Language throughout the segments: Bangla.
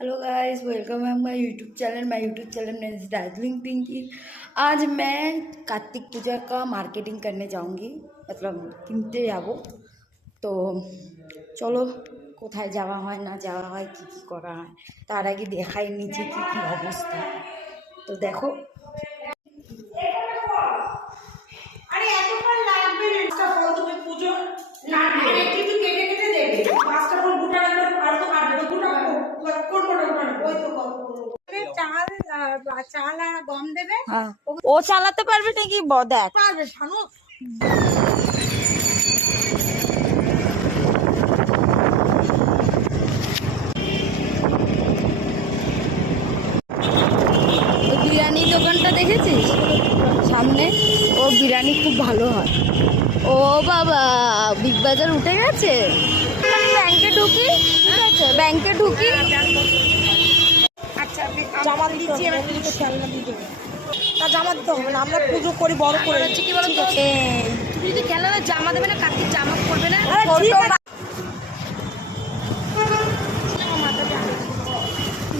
हेलो गाइस, वेलकम है my YouTube channel name is Darjeeling Pinky. आज मैं कार्तिक पूजा का मार्केटिंग करने जाऊंगी, मतलब किनते जाबो। तो चलो কোথায় যাওয়া হয় না যাওয়া হয় কি কি করা হয় তার আগে দেখাই নিচে কি কি অবস্থা। তো দেখো আরে এতক্ষণ লাগবে না একটা ফল তুমি পুজো না একটু একটু কেটে কেটে দেবে পাঁচটা ফল গোটা রাখবে আর তো কাটবে তো গোটা কোন গোটা ওই তো চাল চাল আর গম দেবে। হ্যাঁ, ও চালাতে পারবে নাকি দেখ পারবে শানু। বিরিয়ানি দোকানটা দেখেছিস সামনে? ও বিরিয়ানি খুব ভালো হয়। ও বাবা, বিগ বাজার উঠে গেছে। ব্যাংকে ঢুকি, ঠিক আছে ব্যাংকে ঢুকি। আচ্ছা জামা দিচ্ছি, এবার তুমি খেলনা দিয়ে দেবে। তা জামা দিতে হবে না, আমরা পুজো করি বড় করে। হচ্ছে কি বলতো, তুমি যদি খেলনা জামা দেবে না, কার্তিক জামা পরবে না।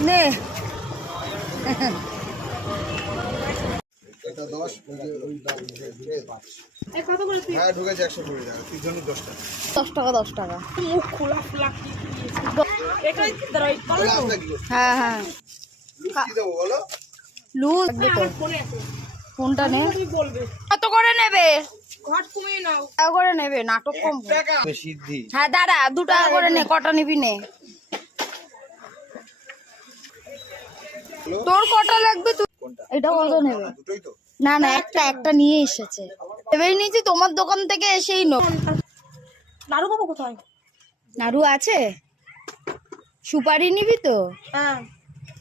নে এটা 10 ওই দাম এই কত করে তুই? হ্যাঁ ঢুকেছে 100 করে টাকা, তিন জনের 10 টাকা। 10 টাকা 10 টাকা। মুখ খোলা খোলা কি এটাই দাঁড়াই বলো তো। হ্যাঁ হ্যাঁ, লুক কি দেবো বলো? লুজ আমার ফোনে আছে, কোনটা নে? তুমি বলবে কত করে নেবে? ঘট কমিয়ে নাও। টাকা করে নেবে, নাটক কম। সিদ্ধি হ্যাঁ দাঁড়া, 2 টাকা করে নে। কটা নিবি নে? তোর কটা লাগবে তুই? এটা কত নেবে? দুটোই তো। না না, একটা নিয়ে এসেছে। এবারে নিয়েছি তোমার দোকান থেকে এসেই নো। নাড়ু পাবো কোথায়? নাড়ু আছে? সুপারি নিবি তো? হ্যাঁ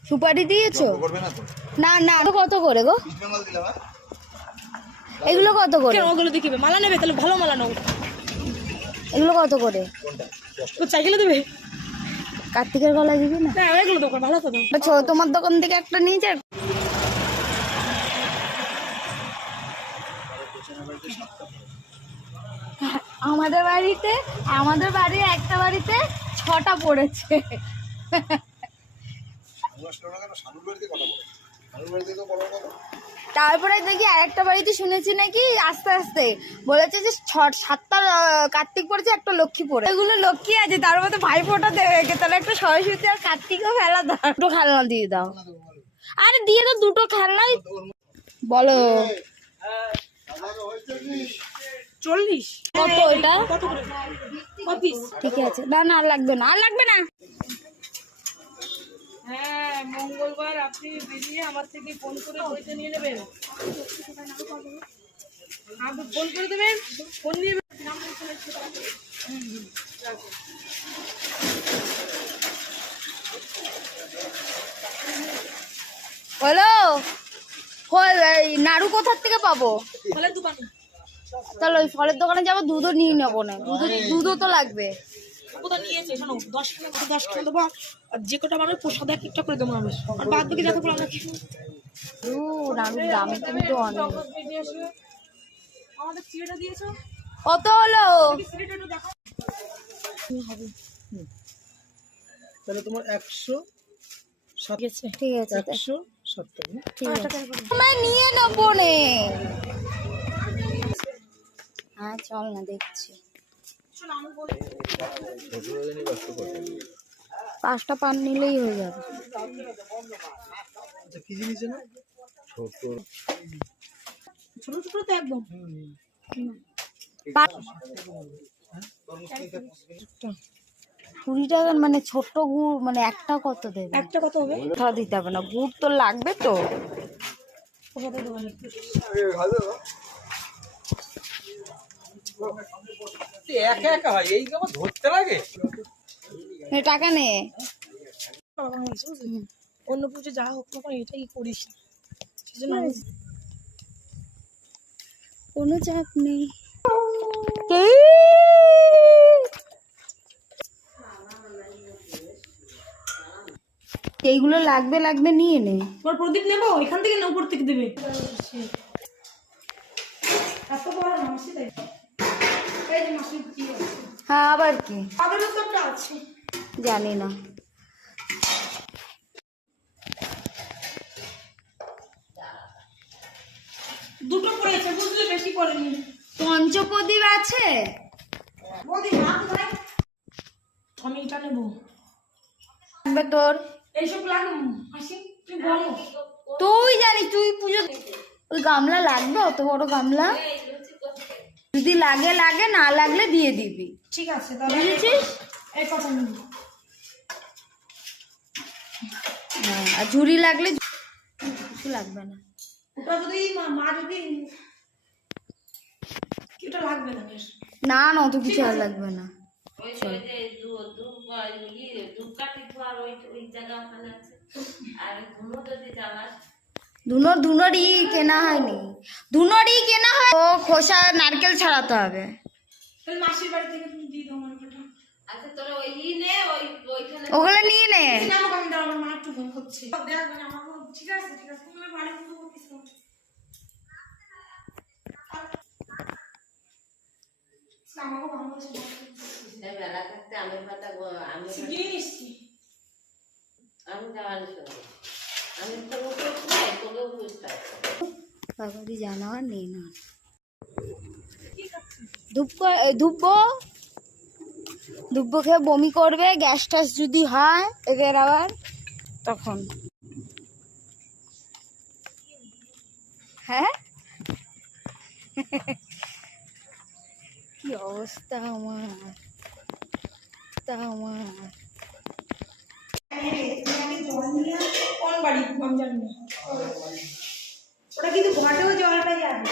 সুপারি দিয়েছো? করবে না তো? না না, কত করে গো? ইস্ট বেঙ্গল দিলাম। এগুলো কত করে? কেন ওগুলো দেখিবে? মালা নেবে তাহলে ভালো মালা নাও। এগুলো কত করে? তো সাইকেলে দেবে? কার্তিকের গলায় দিবি না? হ্যাঁ এগুলো দোকান ভালো তো। আচ্ছা, তোমার দোকান থেকে একটা নিয়ে যা। আমাদের বাড়ির একটা বাড়িতে 6টা পড়েছে। শানুর বাড়িতে কথা বলে, শানুর বাড়িতে তো বড় কথা। তারপরে দেখি আরেকটা বাড়িতে শুনেছি নাকি আস্তে আস্তে বলেছে যে 7টা কার্তিক পড়েছে, একটা লক্ষ্মী পড়ে। এগুলো লক্ষ্মী আছে, তার মধ্যে ভাই ফোঁটা দেবে, তাহলে একটা সরস্বতী আর কার্তিকও ফেলা দাও। 2টো খেলনা দিয়ে দাও। আরে দিয়ে দাও 2টো খেলনাই। বলো 40 কত এটা? কত করে? কত পিস? ঠিক আছে, না না আর লাগবে না, আর লাগবে না। হ্যাঁ মঙ্গলবার আপনি বেরিয়ে আমার থেকে ফোন করে পয়সা নিয়ে নেবেন। আপনি ফোন করে দেবেন, ফোন নিয়ে বলো নাড়ু কোথার থেকে পাবো? ফলের দোকানে। তাহলে ওই ফলের দোকানে যাবো, দুধও নিয়ে নেবো না। দুধও তো লাগবে। কোথা নিয়েছে শোনো, 10 টাকা দেবো, আর যে কটা মানুষ প্রসাদ এক একটা করে দেবো আমি, আর বাদ বাকি যত করে আমরা নাড়ুর দাম কিন্তু অনেক। আমাদের সিলেটা দিয়েছো কত হলো? সিলেটা একটু দেখো। তাহলে তোমার 107 গেছে ঠিক আছে 107 টাকা। ঠিক আছে, তোমায় নিয়ে নেবো নে। হ্যাঁ চল না, দেখছি। 5টা পান নিলেই হয়ে যাবে। আচ্ছা কি জিনিস না? ছোট ছোট ছোট তো একদম 20 টাকা মানে ছোট গুড়, মানে একটা কত দেবে? একটা কত হবে? কথা দিতে হবে না, গুড় তো লাগবে তো। প্রসাদের দোকানে একা একা হয় এই আমার ধরতে লাগে। নে টাকা নে। অন্য পুজো যা হোক তখন এটাই করিস, সেজন্য কোনো চাপ নেই। এইগুলো লাগবে নিয়ে নে। তোর প্রদীপ নেবো এখান থেকে না উপর থেকে দেবে? এত বড় মাসি তাই এই যে মাসি কি আছে? হ্যাঁ আবার কি আমাদের তো একটা আছে, জানি না। করে নি। পঞ্চপ্রদীপ আছে? বৌদি না তো ভাই, আমি এটা নেবো। লাগবে তোর? এইসব লাগবে মাসি, তুই বলো। তুই জানিস, তুই পুজো। ওই গামলা লাগবে, অত বড় গামলা? যদি লাগে লাগে, না লাগলে দিয়ে দিবি, ঠিক আছে তাহলে বুঝেছিস? এই কথা নিবি। হ্যাঁ, আর ঝুড়ি লাগলে কিছু লাগবে না। ওটা যদি মা যদি কি ওটা লাগবে না বেশ। না না, অত কিছু আর লাগবে না। ধুনোর কেনা হয়নি, ধুনোর কেনা হয়। ও খোসা নারকেল ছাড়াতে হবে। তাহলে মাসির বাড়ি থেকে তুমি দিয়ে দাও আমার ওটা। ওগুলো নিয়ে নে। না আমাকে আমি দাও, আমার মা একটু ভয় করছে। দেখ মানে আমার ঠিক আছে ঠিক আছে, তুমি বাড়ি থেকে কিছু আমাকে ভালো করছে। গিয়ে নিচ্ছি। বাবাদি জানা আর নেই না। ধুপবো খেয়ে বমি করবে, গ্যাস ট্যাস যদি হয় এদের আবার, তখন। হ্যাঁ, কি অবস্থা আমার। কোন বাড়ি আমি জানি না। ওটা কিন্তু ঘটেও জলটা যাবে।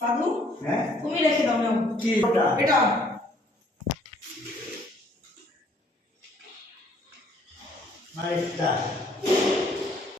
বাবু তুমি রেখে দাও না এটা। Ahí está.